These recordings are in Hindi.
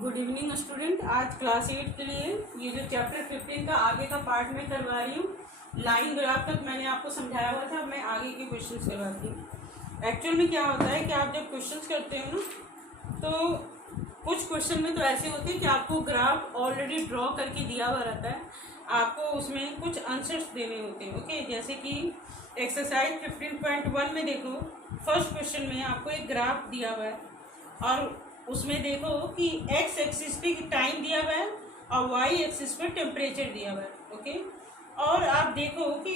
Good evening student. आज क्लास 8 के लिए ये जो चैप्टर 15 का आगे का पार्ट में करवा रही हूँ। लाइन ग्राफ तक मैंने आपको समझाया हुआ था, अब मैं आगे के क्वेश्चंस करवाती हूँ। एक्चुअल में क्या होता है कि आप जब क्वेश्चंस करते हो ना, तो कुछ क्वेश्चन में तो ऐसे होते हैं कि आपको ग्राफ ऑलरेडी ड्रॉ करके दिया हुआ रहता है, आपको उसमें कुछ आंसर्स देने होते हैं। ओके, जैसे कि एक्सरसाइज 15.1 में देखो, फर्स्ट क्वेश्चन में आपको एक ग्राफ दिया हुआ है और उसमें देखो कि एक्स एक्सिस पे टाइम दिया हुआ है और वाई एक्सिस पे टेम्परेचर दिया हुआ है। ओके, और आप देखो कि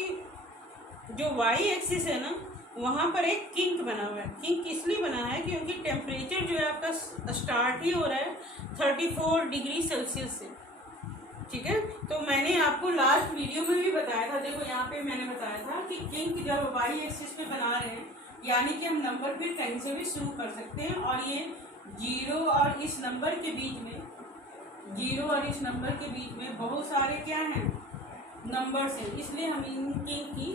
जो वाई एक्सिस है ना, वहाँ पर एक किंक बना हुआ है। किंक इसलिए बना है क्योंकि टेम्परेचर जो है आपका स्टार्ट ही हो रहा है 34 डिग्री सेल्सियस से। ठीक है, तो मैंने आपको लास्ट वीडियो में भी बताया था, देखो यहाँ पे मैंने बताया था कि किंक जब वाई एक्सिस पे बना रहे हैं, यानी कि हम नंबर फिर कहीं से भी शुरू कर सकते हैं और ये जीरो और इस नंबर के बीच में, जीरो और इस नंबर के बीच में बहुत सारे क्या हैं, नंबर्स हैं, इसलिए हम इन किंक की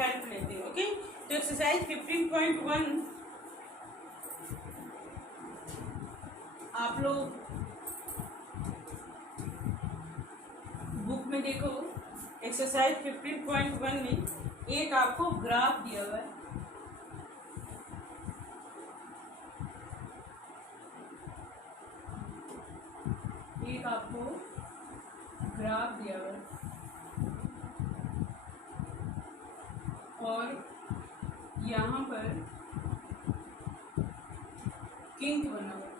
हेल्प लेते हैं। ओके, तो एक्सरसाइज 15.1 आप लोग बुक में देखो, एक्सरसाइज 15.1 में एक आपको ग्राफ दिया हुआ है। एक आपको ग्राफ दिया हुआ है और यहाँ पर किंक बना हुआ है।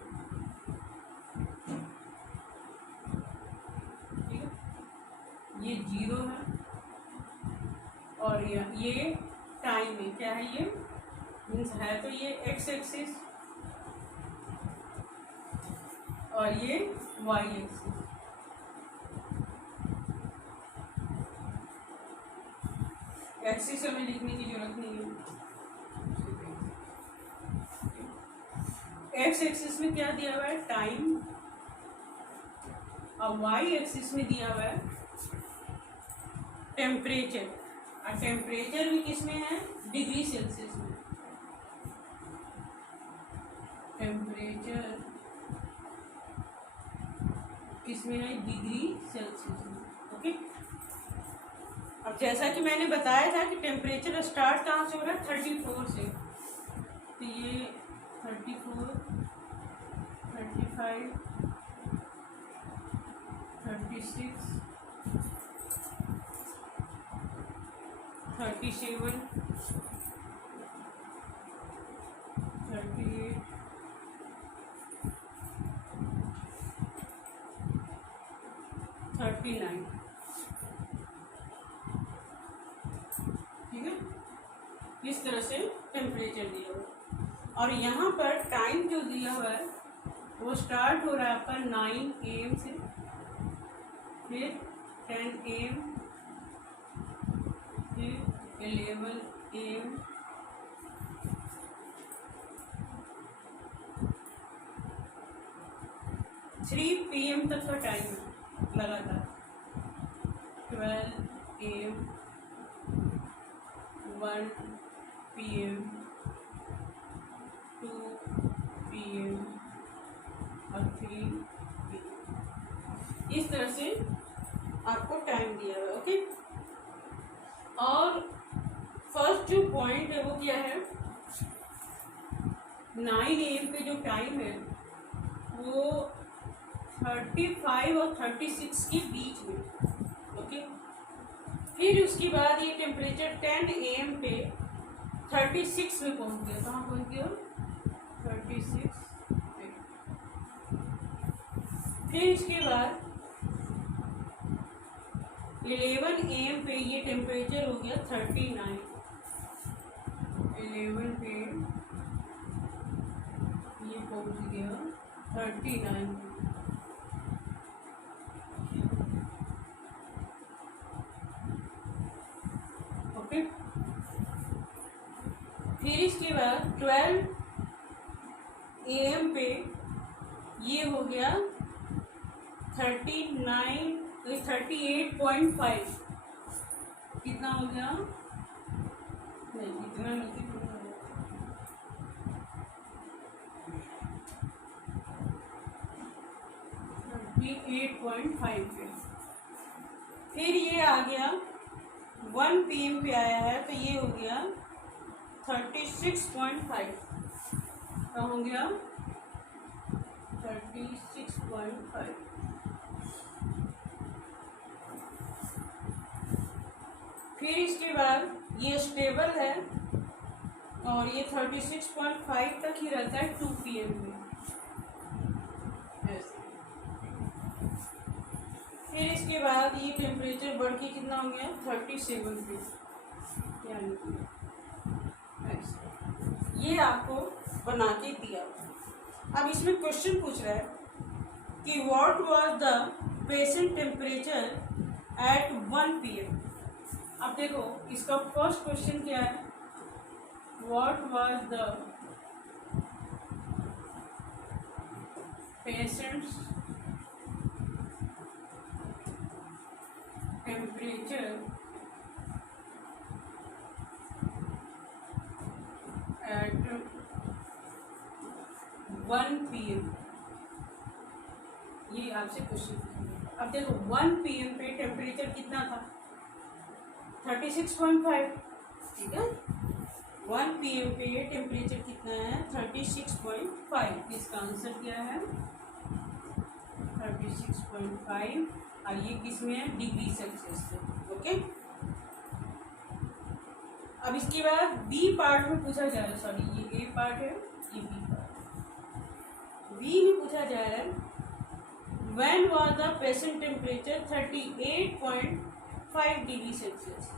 ठीक है, ये जीरो है और ये टाइम है। क्या है ये, मीन्स है तो ये एक्स एक्सिस और ये वाई एक्सिस। एक्सिस हमें लिखने की जरूरत नहीं है। एक्स एक्सिस में क्या दिया हुआ है, टाइम, और वाई एक्सिस में दिया हुआ है टेम्परेचर। और टेम्परेचर भी किसमें है, डिग्री सेल्सियस में। टेम्परेचर किसमें है, डिग्री सेल्सियस में। ओके, अब जैसा कि मैंने बताया था कि टेम्परेचर स्टार्ट कहाँ से हो रहा है, 34 से। तो ये 34, 35, 36, 37, 38, 39। ठीक है, इस तरह से टेम्परेचर दिया हुआ है और यहाँ पर टाइम जो दिया हुआ है वो स्टार्ट हो रहा है आपका 9 AM से, फिर 10 AM, फिर 11 AM, 3 PM तक का टाइम है लगातार। 12 AM, 1 PM, 2 PM और 3 PM। इस तरह से आपको टाइम दिया हुआ है। ओके, और फर्स्ट जो पॉइंट है वो क्या है, 9 AM पे जो टाइम है वो 35 और 36 के बीच में। ओके, फिर उसके बाद ये टेम्परेचर 10 AM पे 36 में पहुंच गया। कहाँ पहुंच गया, 36 पे। फिर इसके बाद 11 AM पे ये टेम्परेचर हो गया 39। 11 पे ये पहुंच गया 39। ओके, फिर इसके बाद 12 AM पे ये हो गया 39, 38.5। कितना हो गया, नहीं इतना नहीं, 38.5 पे। फिर ये आ गया 1 PM पे आया है, तो ये हो गया 36.5 का हो गया 36.5। फिर इसके बाद ये स्टेबल है और ये 36.5 तक ही रहता है 2 PM में। ऐसे फिर इसके बाद ये टेम्परेचर बढ़ के कितना हो गया 37 पे, यानी कि ऐसे ये आपको बना के दिया। अब इसमें क्वेश्चन पूछ रहा है कि what was the patient temperature at 1 PM। अब देखो इसका फर्स्ट क्वेश्चन क्या है, what was the patients temperature at 1 PM। ये आपसे क्वेश्चन। अब देखो 1 PM पे टेम्परेचर कितना था 36.5, ठीक है। 1 PM पे टेम्परेचर कितना है 36.5। इसका आंसर क्या है 36.5, और ये किसमें है डिग्री सेल्सियस पे। ओके, अब इसके बाद बी पार्ट में पूछा जा रहा है, सॉरी ये ए पार्ट है, ये बी पार्ट। बी में पूछा जा रहा है when was the patient temperature 38.5 degree Celsius.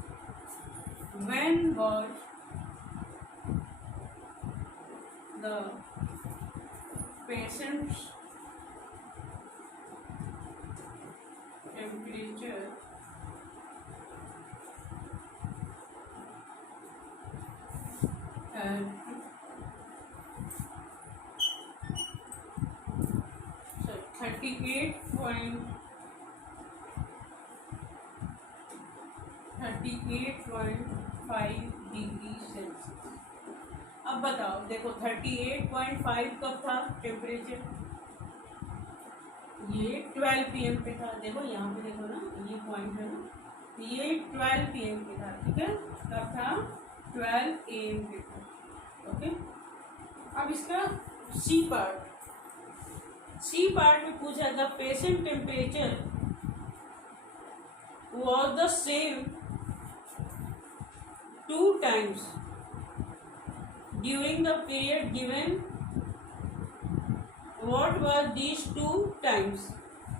When was the patient's temperature at 38.5 degree Celsius. अब बताओ, देखो 38.5 कब था टेम्परेचर, ये 12 PM पे था। देखो यहाँ पे देखो ना, ये पॉइंट है ना, ये 12 PM पे था, ठीक है। कब था 12 AM पे था। ओके, अब इसका सी पार्ट में पूछा था patient temperature was the same 2 times during the period given. What was these 2 times?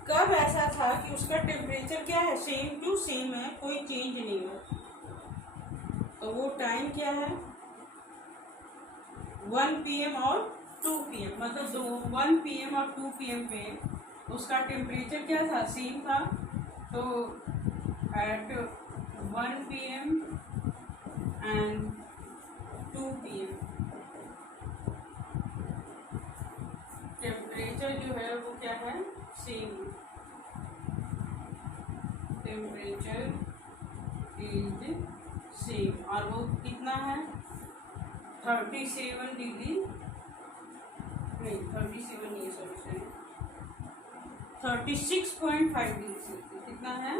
कब ऐसा था कि उसका टेम्परेचर क्या है सेम टू सेम है, कोई चेंज नहीं है। तो वो टाइम क्या है 1 PM और 2 PM, मतलब दो 1 PM और 2 PM पे उसका टेम्परेचर क्या था सेम था। तो at 1 PM and 2 PM temperature जो है वो क्या है सेम, टेम्परेचर इज सेम, और वो कितना है 37 डिग्री, नहीं 37 नहीं, सॉरी 36.5 डिग्री सेल्सियस। कितना है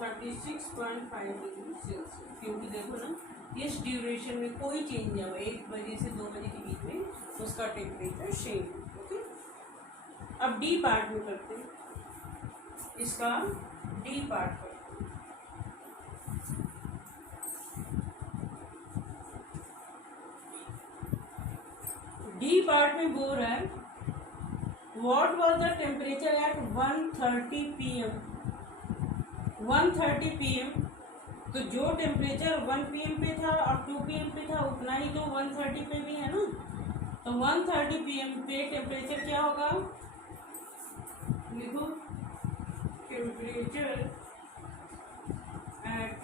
36.5 डिग्री सेल्सियस, क्योंकि देखो ना इस ड्यूरेशन में कोई चेंज नहीं हुआ, 1 बजे से 2 बजे के बीच में उसका टेम्परेचर सेम। ओके, अब डी पार्ट में करते हैं, इसका डी पार्ट करते हैं। डी पार्ट में बोल रहा है what was the temperature at 1:30 PM। 1:30 PM, तो जो टेम्परेचर 1 PM पे था और 2 PM पे था उतना ही तो 1:30 पे भी है ना। तो 1:30 PM पे टेम्परेचर क्या होगा, लिखो टेम्परेचर एट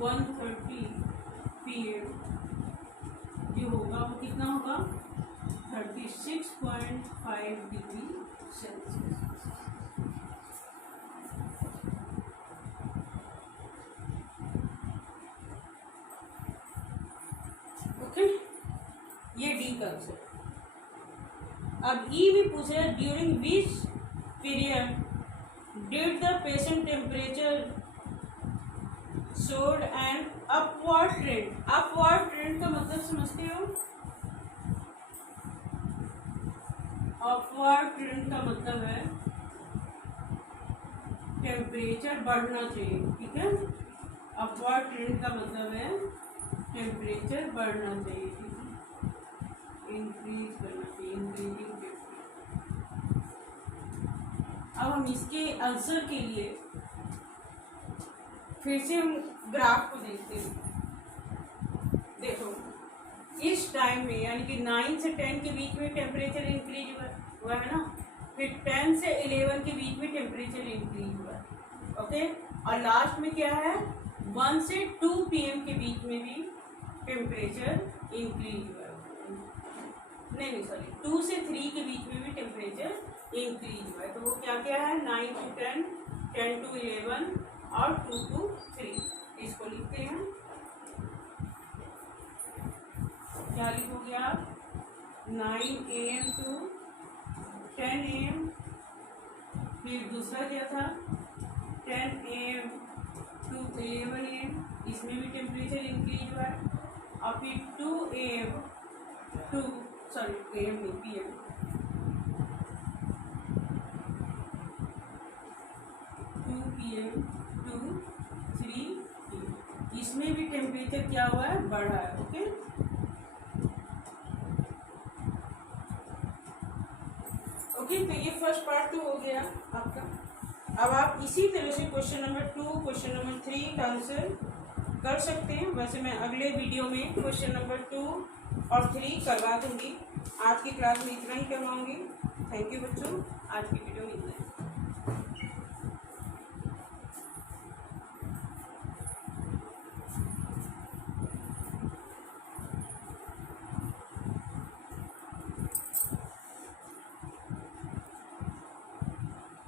1:30 PM जो होगा वो कितना होगा 36.5 डिग्री सेल्सियस। ओके, ये डी का आंसर। अब ई भी पूछ रहा है during which period did the patient temperature showed and upward trend. Upward trend का मतलब समझते हो? अपवर्ड ट्रेंड का मतलब है टेम्परेचर बढ़ना चाहिए, ठीक है। अपवर्ड ट्रेंड का मतलब है टेम्परेचर बढ़ना चाहिए, ठीक है, इंक्रीज करना चाहिए, इंक्रीजिंग टेम्परेचर। अब हम इसके आंसर के लिए फिर से हम ग्राफ को देखते हैं। देखो इस टाइम में यानी कि 9 से 10 के बीच में टेम्परेचर इंक्रीज हुआ है ना, फिर 10 से 11 के बीच में टेम्परेचर इंक्रीज हुआ है, ओके। और लास्ट में क्या है, 1 से 2 PM के बीच में भी टेम्परेचर इंक्रीज हुआ है, नहीं सॉरी 2 से 3 के बीच में भी टेम्परेचर इंक्रीज हुआ है। तो वो क्या क्या है, 9 to 10, 10 to 11 और 2 to 3। इसको लिखते हैं, क्या लिखोगे आप, 9 AM to 10 AM। फिर दूसरा क्या था, 10 AM to 11 AM, इसमें भी टेम्परेचर इंक्रीज हुआ है। और फिर 2 AM to AM नहीं PM, 2 PM to 3 PM, इसमें भी टेम्परेचर क्या हुआ है, बढ़ा है, ओके। तो ये फर्स्ट पार्ट तो हो गया आपका। अब आप इसी तरह से क्वेश्चन नंबर 2, क्वेश्चन नंबर 3 का आंसर कर सकते हैं। वैसे मैं अगले वीडियो में क्वेश्चन नंबर 2 और 3 करवा दूंगी। आज की क्लास में इतना ही करवाऊंगी। थैंक यू बच्चों, आज की वीडियो में इतना ही।